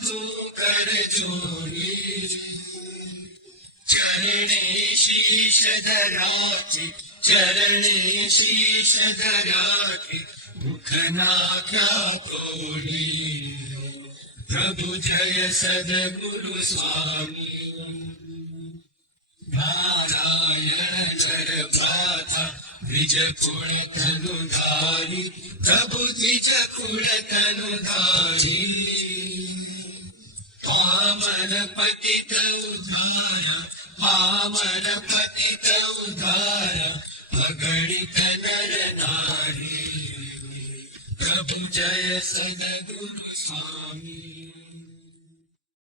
बंधु कर जोड़ी चरणे शीश धराचे चरणे शीश धराचे मुख नाख्या तोडी प्रभु जय सद्गुरु स्वामी नारायण प्राथा द्विज कुळ तनुधारी प्रभु द्विज कुळ तनुधारी पतित उद्धार पावन पतित उद्धार अगणित नर नारी। प्रभु जय सद्गुरु स्वामी।